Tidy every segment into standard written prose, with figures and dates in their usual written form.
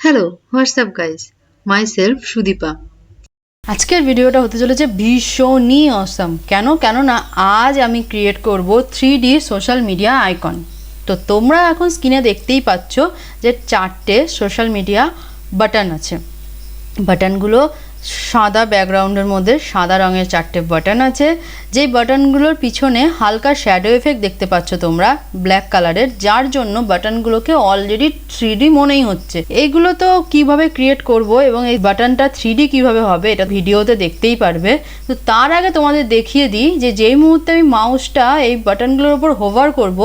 Hello, WhatsApp guys, myself Sudipa. আজকের ভিডিওটা হতে চলেছে ভীষণই অসম। কেননা আজ আমি ক্রিয়েট করব 3D সোশ্যাল মিডিয়া আইকন। তো তোমরা এখন স্ক্রিনে দেখতেই পাচ্ছ যে 4টে সোশ্যাল মিডিয়া বাটন আছে। বাটনগুলো সাদা ব্যাকগ্রাউন্ডের মধ্যে সাদা রঙের 4টে বাটন আছে, যেই বাটনগুলোর পিছনে হালকা শ্যাডো এফেক্ট দেখতে পাচ্ছ তোমরা ব্ল্যাক কালারের, যার জন্য বাটনগুলোকে অলরেডি 3D মনেই হচ্ছে। এইগুলো তো কিভাবে ক্রিয়েট করব এবং এই বাটনটা 3D কিভাবে হবে এটা ভিডিওতে দেখতেই পারবে। তো তার আগে তোমাদের দেখিয়ে দিই যে যেই মুহূর্তে আমি মাউসটা এই বাটনগুলোর উপর হোভার করব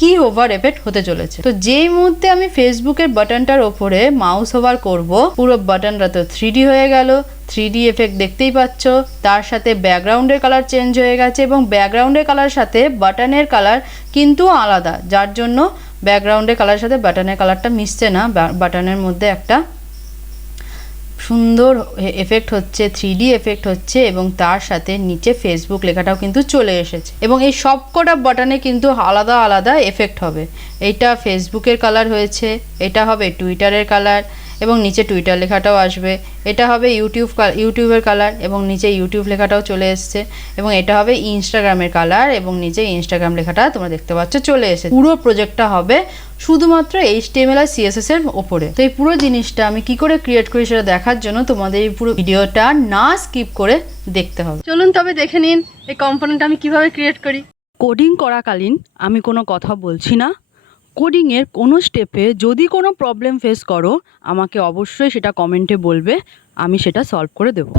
কি হোভার এফেক্ট হতে চলেছে। তো যেই মুহূর্তে আমি ফেসবুকের বাটনটার ওপরে মাউস হোভার করব, পুরো বাটনটা তো 3D হয়ে গেল। 3D এফেক্ট দেখতেই পাচ্ছ, তার সাথে ব্যাকগ্রাউন্ডের কালার চেঞ্জ হয়ে গেছে এবং ব্যাকগ্রাউন্ডের কালার সাথে বাটনের কালার কিন্তু আলাদা, যার জন্য ব্যাকগ্রাউন্ডের কালারের সাথে বাটনের কালারটা মিশছে না। বাটনের মধ্যে একটা সুন্দর এফেক্ট হচ্ছে, 3D এফেক্ট হচ্ছে এবং তার সাথে নিচে ফেসবুক লেখাটাও কিন্তু চলে এসেছে। এবং এই সবকটা বাটনে কিন্তু আলাদা আলাদা এফেক্ট হবে। এইটা ফেসবুকের কালার হয়েছে, এটা হবে টুইটারের কালার এবং নিচে টুইটার লেখাটাও আসবে। এটা হবে ইউটিউবের কালার এবং নিচে ইউটিউব লেখাটাও চলে এসছে। এবং এটা হবে ইনস্টাগ্রামের কালার এবং নিচে ইনস্টাগ্রাম লেখাটা তোমরা দেখতে পাচ্ছ চলে এসেছে। পুরো প্রজেক্টটা হবে শুধুমাত্র HTML আর CSS এর ওপরে। তো এই পুরো জিনিসটা আমি কি করে ক্রিয়েট করি সেটা দেখার জন্য তোমাদের এই পুরো ভিডিওটা না স্কিপ করে দেখতে হবে। চলুন তবে দেখে নিন এই কম্পোনেন্ট আমি কিভাবে ক্রিয়েট করি। কোডিং করাকালীন আমি কোনো কথা বলছি না। কোডিংয়ের কোনো স্টেপে যদি কোনো প্রবলেম ফেস করো আমাকে অবশ্যই সেটা কমেন্টে বলবে, আমি সেটা সলভ করে দেবো।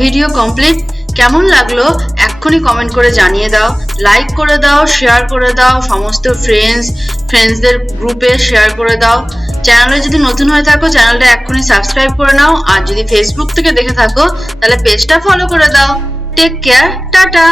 Video complete. কেমন লাগলো এক্ষুনি কমেন্ট করে জানিয়ে দাও, লাইক করে দাও, শেয়ার করে দাও, সমস্ত ফ্রেন্ডসদের গ্রুপে শেয়ার করে দাও। চ্যানেলে যদি নতুন হয়ে থাকো চ্যানেলটা এক্ষুনি সাবস্ক্রাইব করে নাও, আর যদি ফেসবুক থেকে দেখে থাকো তাহলে পেজটা ফলো করে দাও। Take care, tata.